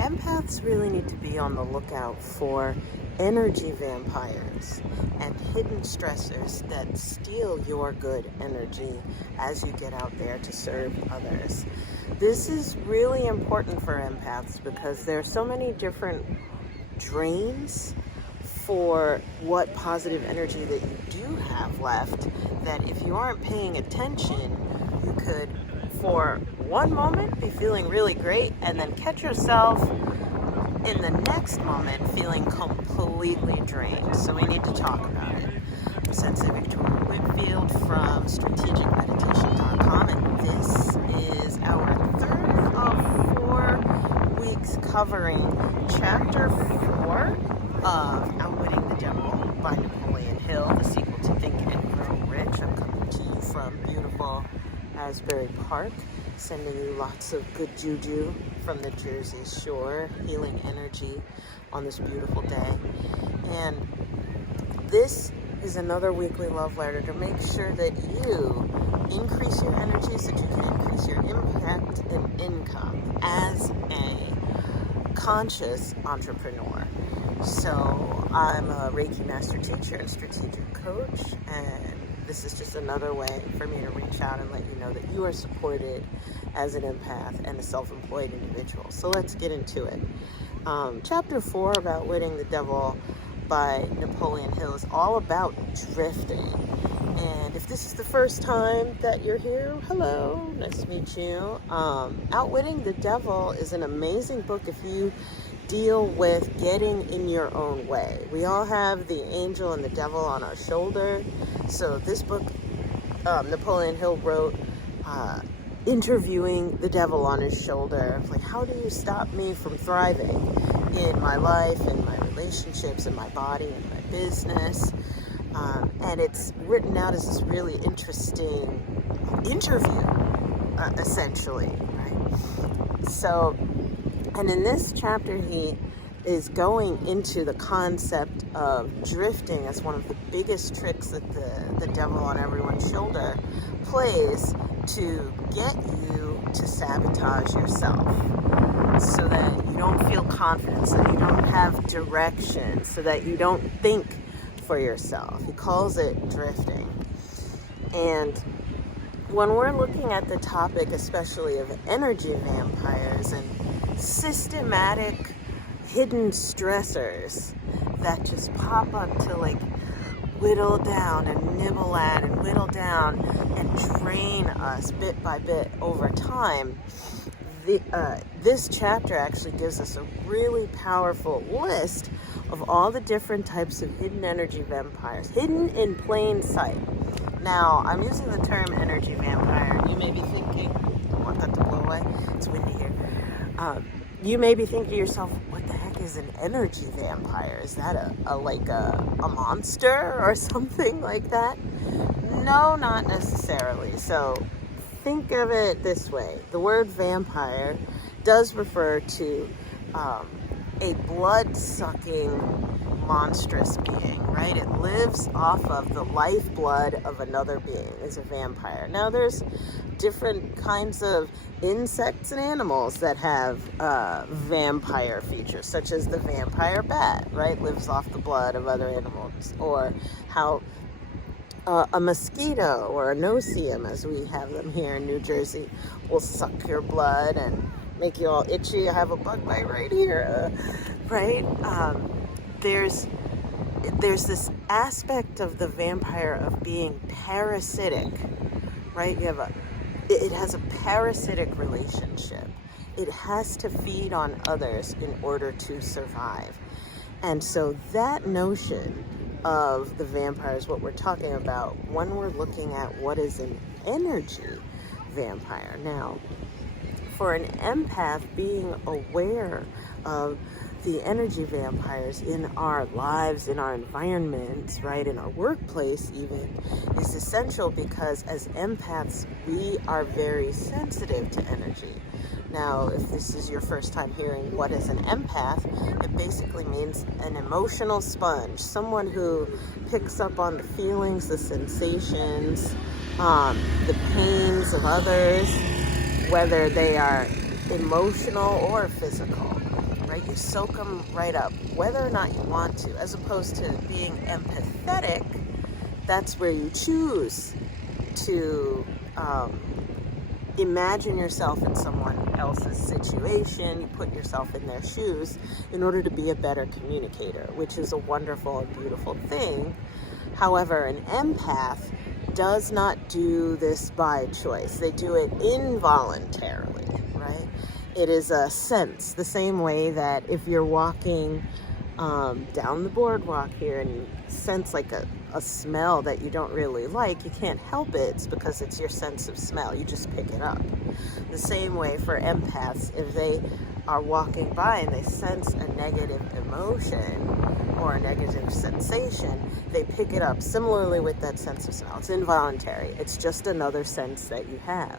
Empaths really need to be on the lookout for energy vampires and hidden stressors that steal your good energy as you get out there to serve others. This is really important for empaths because there are so many different drains for what positive energy that you do have left, that if you aren't paying attention, you could for one moment be feeling really great and then catch yourself in the next moment feeling completely drained. So we need to talk about it. I'm Sensei Whitfield from strategicmeditation.com, and this is our third of 4 weeks covering chapter 4 of Outwitting the Devil by Napoleon Hill, the sequel to Think and Grow Rich. I'm coming to you from beautiful Asbury Park, sending you lots of good juju from the Jersey Shore, healing energy on this beautiful day. And this is another weekly love letter to make sure that you increase your energy so that you can increase your impact and income as a conscious entrepreneur. So I'm a Reiki master teacher and strategic coach, and this is just another way for me to reach out and let you know that you are supported as an empath and a self-employed individual. So let's get into it. Chapter 4 of Outwitting the Devil by Napoleon Hill is all about drifting. And if this is the first time that you're here, hello, nice to meet you. Outwitting the Devil is an amazing book if you deal with getting in your own way. We all have the angel and the devil on our shoulder. So this book, Napoleon Hill wrote, interviewing the devil on his shoulder. Like, how do you stop me from thriving in my life, in my relationships, in my body, in my business? And it's written out as this really interesting interview, essentially, right? So, and in this chapter, he is going into the concept of drifting as one of the biggest tricks that the devil on everyone's shoulder plays to get you to sabotage yourself so that you don't feel confident, so that you don't have direction, so that you don't think for yourself. He calls it drifting. And when we're looking at the topic, especially of energy vampires and systematic hidden stressors that just pop up to like whittle down and nibble at and whittle down and drain us bit by bit over time, this chapter actually gives us a really powerful list of all the different types of hidden energy vampires, hidden in plain sight. Now, I'm using the term energy vampire. You may be thinking, don't want that to blow away, it's windy here. You may be thinking to yourself, what the heck is an energy vampire? Is that a monster or something like that? No, not necessarily. So think of it this way. The word vampire does refer to a blood-sucking monstrous being, right? It lives off of the lifeblood of another being, is a vampire. Now, there's different kinds of insects and animals that have vampire features, such as the vampire bat, right? Lives off the blood of other animals. Or how a mosquito or a no-see-em, as we have them here in New Jersey, will suck your blood and make you all itchy. I have a bug bite right here, right? There's this aspect of the vampire of being parasitic, right? It has a parasitic relationship. It has to feed on others in order to survive. And so that notion of the vampire is what we're talking about when we're looking at what is an energy vampire. Now, for an empath, being aware of the energy vampires in our lives, in our environments, right, in our workplace even, is essential because as empaths, we are very sensitive to energy. Now, if this is your first time hearing what is an empath, it basically means an emotional sponge, someone who picks up on the feelings, the sensations, the pains of others, whether they are emotional or physical. right? You soak them right up, whether or not you want to, as opposed to being empathetic. That's where you choose to imagine yourself in someone else's situation. You put yourself in their shoes in order to be a better communicator, which is a wonderful and beautiful thing. However, an empath does not do this by choice. They do it involuntarily, right? It is a sense, the same way that if you're walking down the boardwalk here and you sense like a smell that you don't really like, you can't help it. It's because it's your sense of smell. You just pick it up. The same way for empaths, if they are walking by and they sense a negative emotion or a negative sensation, they pick it up. Similarly with that sense of smell, it's involuntary. It's just another sense that you have.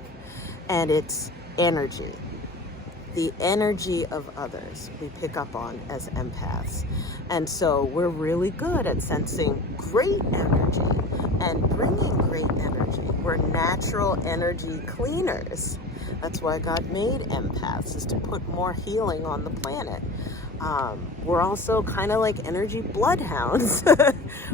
And it's energy. The energy of others we pick up on as empaths. And so we're really good at sensing great energy and bringing great energy. We're natural energy cleaners. That's why God made empaths, is to put more healing on the planet. We're also kind of like energy bloodhounds,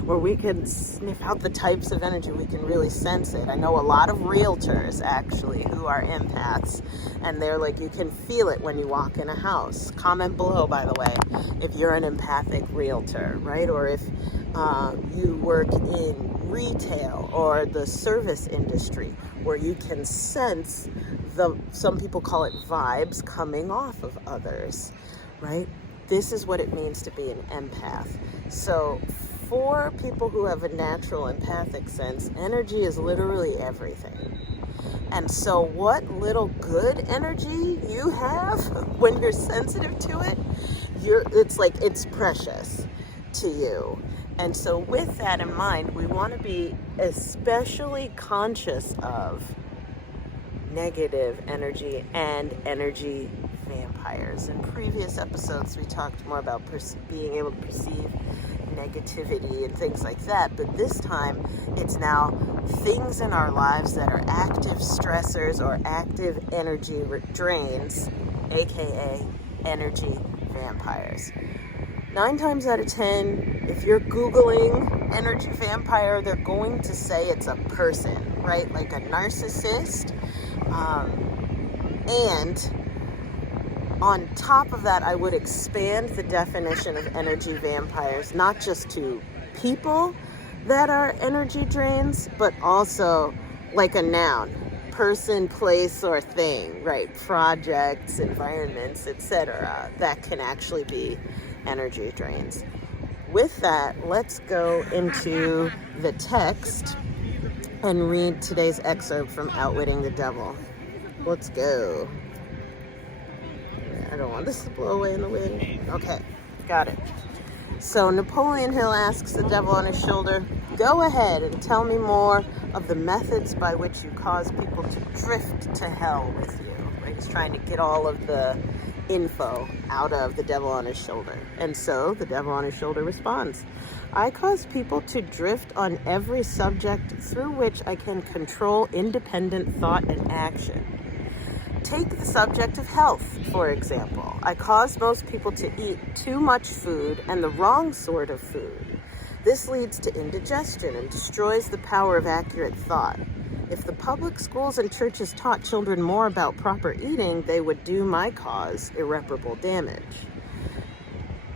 where we can sniff out the types of energy. We can really sense it. I know a lot of realtors actually who are empaths, and they're like, you can feel it when you walk in a house. Comment below, by the way, if you're an empathic realtor, right? Or if you work in retail or the service industry, where you can sense some people call it vibes coming off of others, right? This is what it means to be an empath. So for people who have a natural empathic sense, energy is literally everything. And so what little good energy you have when you're sensitive to it, it's precious to you. And so with that in mind, we want to be especially conscious of negative energy and energy vampires. In previous episodes, we talked more about being able to perceive negativity and things like that, but this time it's now things in our lives that are active stressors or active energy drains, aka energy vampires. 9 times out of 10, if you're Googling energy vampire, they're going to say it's a person, right? Like a narcissist. And on top of that, I would expand the definition of energy vampires, not just to people that are energy drains, but also like a noun, person, place, or thing, right? Projects, environments, etc., that can actually be energy drains. With that, let's go into the text and read today's excerpt from Outwitting the Devil. Let's go. I don't want this to blow away in the wind. Okay, got it. So Napoleon Hill asks the devil on his shoulder, "Go ahead and tell me more of the methods by which you cause people to drift to hell with you." Right? He's trying to get all of the info out of the devil on his shoulder. And so the devil on his shoulder responds, "I cause people to drift on every subject through which I can control independent thought and action. Take the subject of health, for example. I cause most people to eat too much food and the wrong sort of food. This leads to indigestion and destroys the power of accurate thought. If the public schools and churches taught children more about proper eating, they would do my cause irreparable damage.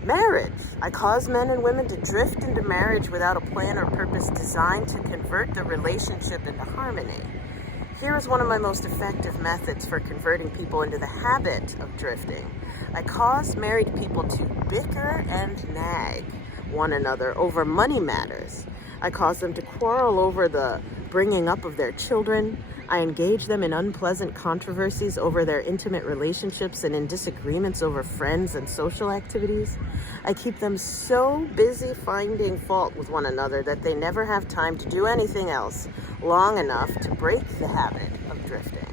Marriage. I cause men and women to drift into marriage without a plan or purpose designed to convert the relationship into harmony. Here is one of my most effective methods for converting people into the habit of drifting. I cause married people to bicker and nag one another over money matters. I cause them to quarrel over the bringing up of their children. I engage them in unpleasant controversies over their intimate relationships and in disagreements over friends and social activities. I keep them so busy finding fault with one another that they never have time to do anything else long enough to break the habit of drifting.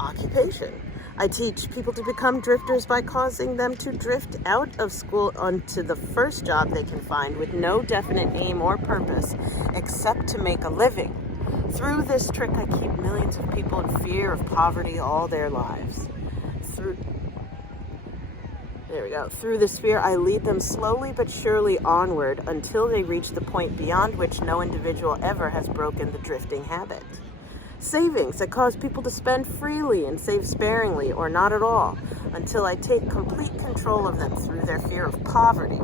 Occupation. I teach people to become drifters by causing them to drift out of school onto the first job they can find with no definite aim or purpose except to make a living. Through this trick, I keep millions of people in fear of poverty all their lives. There we go. Through the sphere, I lead them slowly but surely onward until they reach the point beyond which no individual ever has broken the drifting habit. Savings that cause people to spend freely and save sparingly or not at all until I take complete control of them through their fear of poverty.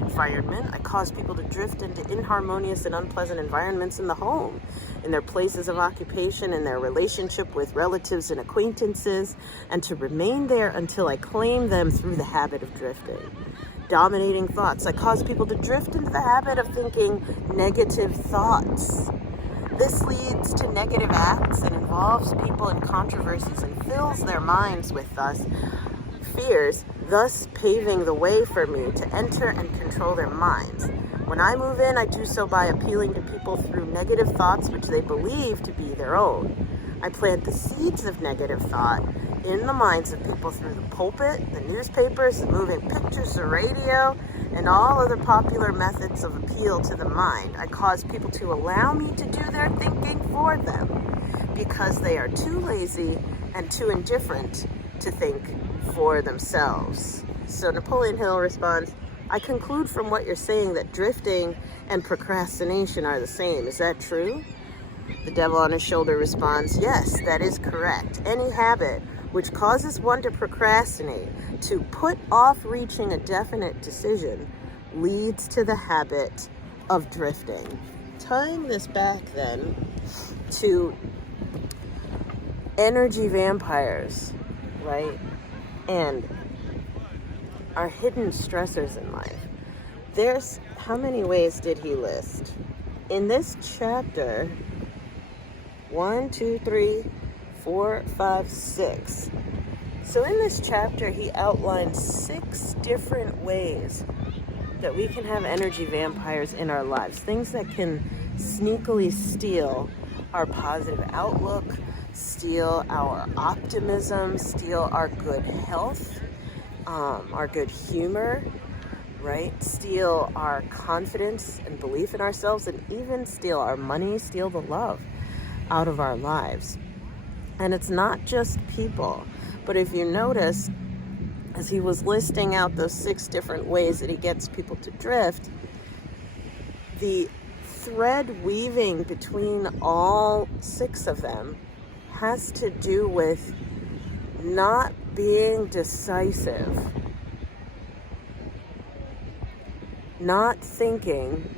Environment, I cause people to drift into inharmonious and unpleasant environments in the home, in their places of occupation, in their relationship with relatives and acquaintances, and to remain there until I claim them through the habit of drifting. Dominating thoughts, I cause people to drift into the habit of thinking negative thoughts. This leads to negative acts and involves people in controversies and fills their minds with fears, thus paving the way for me to enter and control their minds. When I move in, I do so by appealing to people through negative thoughts which they believe to be their own. I plant the seeds of negative thought in the minds of people through the pulpit, the newspapers, the moving pictures, the radio, and all other popular methods of appeal to the mind. I cause people to allow me to do their thinking for them because they are too lazy and too indifferent to think for themselves. So Napoleon Hill responds, I conclude from what you're saying that drifting and procrastination are the same. Is that true? The devil on his shoulder responds, yes, that is correct. Any habit which causes one to procrastinate, to put off reaching a definite decision, leads to the habit of drifting. Tying this back then to energy vampires, right? And our hidden stressors in life. How many ways did he list? In this chapter, 1, 2, 3, 4, 5, 6. So in this chapter, he outlines 6 different ways that we can have energy vampires in our lives. Things that can sneakily steal our positive outlook, steal our optimism, steal our good health, our good humor, right? Steal our confidence and belief in ourselves, and even steal our money, steal the love out of our lives. And it's not just people, but if you notice, as he was listing out those 6 different ways that he gets people to drift, the thread weaving between all 6 of them has to do with not being decisive, not thinking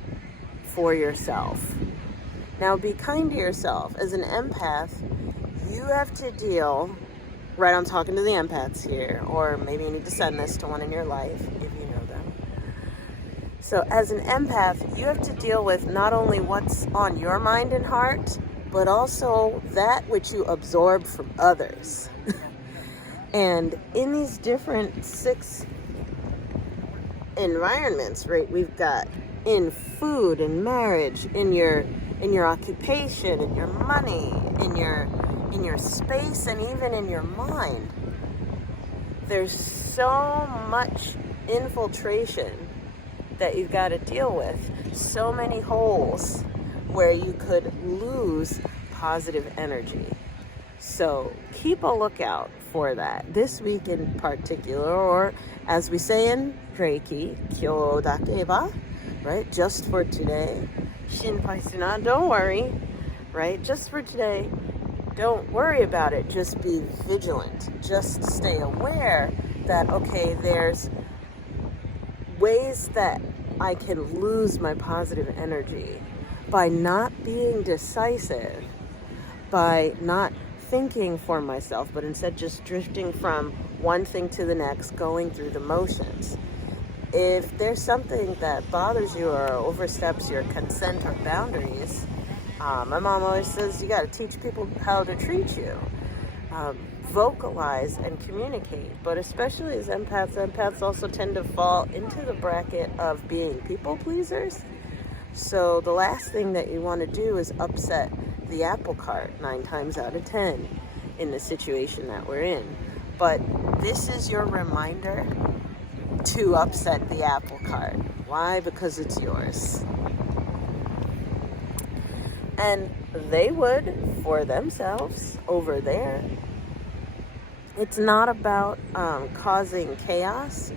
for yourself. Now, be kind to yourself. As an empath, you have to deal, right, I'm talking to the empaths here, or maybe you need to send this to one in your life if you know them. So as an empath, you have to deal with not only what's on your mind and heart, but also that which you absorb from others. And in these different 6 environments, right, we've got in food, in marriage, in your occupation, in your money, in your space, and even in your mind. There's so much infiltration that you've got to deal with. So many holes where you could lose positive energy. So keep a lookout for that this week in particular, or as we say in Reiki, kyo dakeba, right? Just for today. Shinpai suna, don't worry, right? Just for today. Don't worry about it. Just be vigilant. Just stay aware that, okay, there's ways that I can lose my positive energy by not being decisive, by not thinking for myself, but instead just drifting from one thing to the next, going through the motions. If there's something that bothers you or oversteps your consent or boundaries, my mom always says you got to teach people how to treat you. Vocalize and communicate, but especially as empaths also tend to fall into the bracket of being people pleasers. So the last thing that you want to do is upset the apple cart 9 times out of 10 in the situation that we're in. But this is your reminder to upset the apple cart. Why? Because it's yours. And they would for themselves over there. It's not about causing chaos,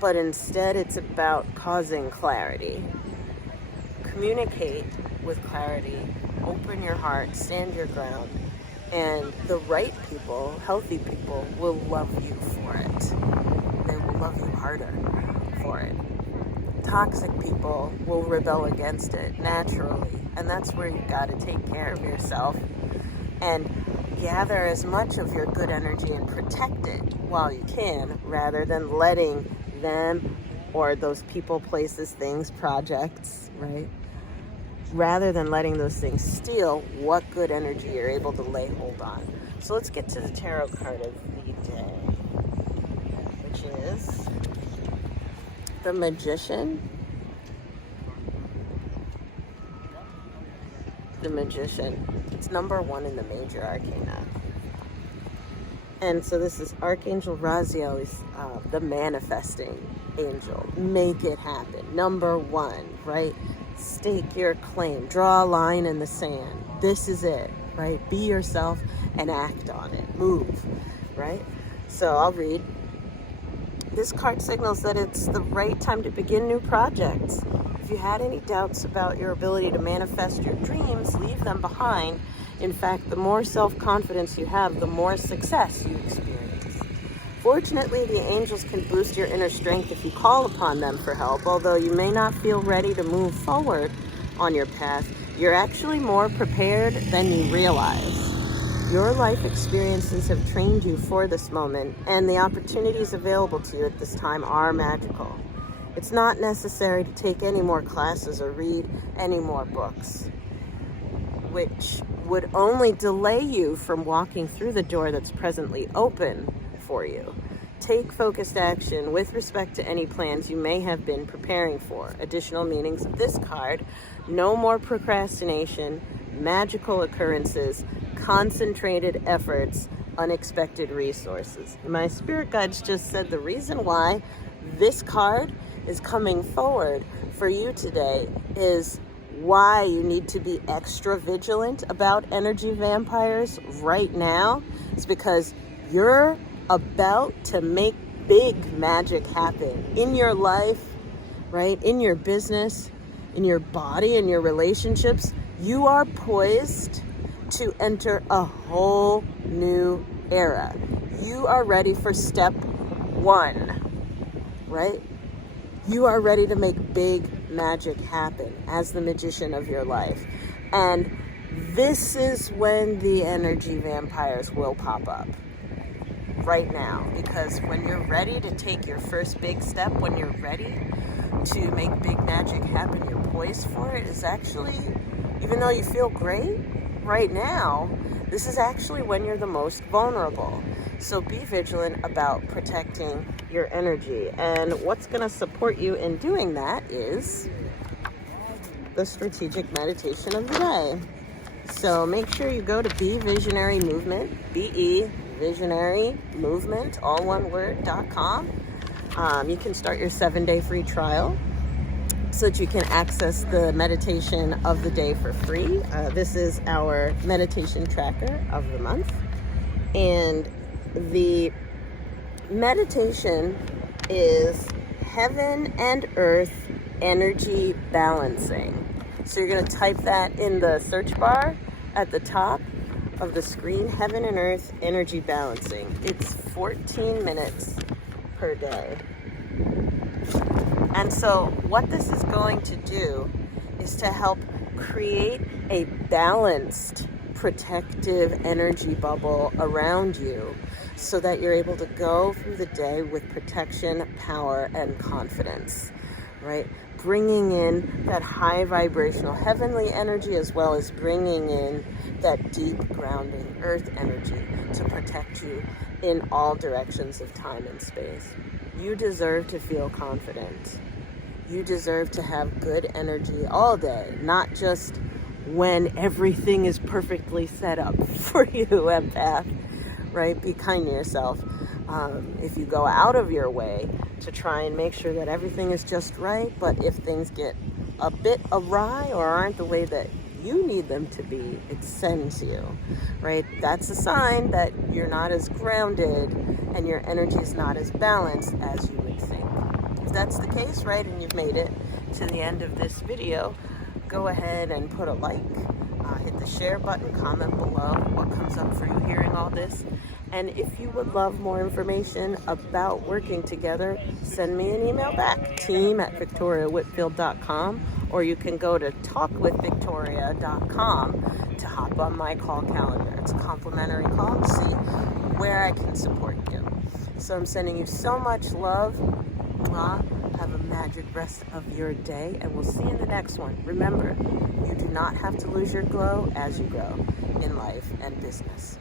but instead it's about causing clarity. Communicate with clarity, open your heart, stand your ground, and the right people, healthy people, will love you for it. They will love you harder for it. Toxic people will rebel against it naturally, and that's where you got to take care of yourself and gather as much of your good energy and protect it while you can, rather than letting them or those people, places, things, projects, right? Rather than letting those things steal what good energy you're able to lay hold on. So let's get to the tarot card of the day, which is the Magician. The Magician. It's number 1 in the major arcana. And so this is Archangel Raziel. He's the manifesting angel. Make it happen. Number 1, right? Stake your claim. Draw a line in the sand. This is it, right? Be yourself and act on it. Move, right? So I'll read. This card signals that it's the right time to begin new projects. If you had any doubts about your ability to manifest your dreams, leave them behind. In fact, the more self-confidence you have, the more success you experience. Fortunately, the angels can boost your inner strength if you call upon them for help. Although you may not feel ready to move forward on your path, you're actually more prepared than you realize. Your life experiences have trained you for this moment, and the opportunities available to you at this time are magical. It's not necessary to take any more classes or read any more books, which would only delay you from walking through the door that's presently open for you. Take focused action with respect to any plans you may have been preparing for. Additional meanings of this card: no more procrastination, magical occurrences, concentrated efforts, unexpected resources. My spirit guides just said the reason why this card is coming forward for you today is why you need to be extra vigilant about energy vampires right now. Is because you're about to make big magic happen in your life, right? In your business, in your body, in your relationships. You are poised to enter a whole new era. You are ready for step 1, right? You are ready to make big magic happen as the magician of your life. And this is when the energy vampires will pop up. Right now. Because when you're ready to take your first big step, when you're ready to make big magic happen, you're poised for it, is actually, even though you feel great right now, this is actually when you're the most vulnerable. So be vigilant about protecting your energy. And what's going to support you in doing that is the strategic meditation of the day. So make sure you go to Be Visionary Movement, BE Visionary Movement, all one word.com. You can start your 7-day free trial so that you can access the meditation of the day for free. This is our meditation tracker of the month. And the meditation is Heaven and Earth Energy Balancing. So you're going to type that in the search bar at the top of the screen, Heaven and Earth Energy Balancing. It's 14 minutes per day. And so what this is going to do is to help create a balanced, protective energy bubble around you so that you're able to go through the day with protection, power, and confidence, right? Bringing in that high vibrational heavenly energy as well as bringing in that deep grounding earth energy to protect you in all directions of time and space. You deserve to feel confident. You deserve to have good energy all day, not just when everything is perfectly set up for you, empath, right? Be kind to yourself. If you go out of your way to try and make sure that everything is just right, but if things get a bit awry or aren't the way that you need them to be, it sends you, right? That's a sign that you're not as grounded and your energy is not as balanced as you would think. If that's the case, right, and you've made it to the end of this video, go ahead and put a like, hit the share button, comment below what comes up for you hearing all this. And if you would love more information about working together, send me an email back, team@victoriawhitfield.com, or you can go to talkwithvictoria.com to hop on my call calendar. It's a complimentary call to see where I can support you. So I'm sending you so much love. Have a magic rest of your day, and we'll see you in the next one. Remember, you do not have to lose your glow as you grow in life and business.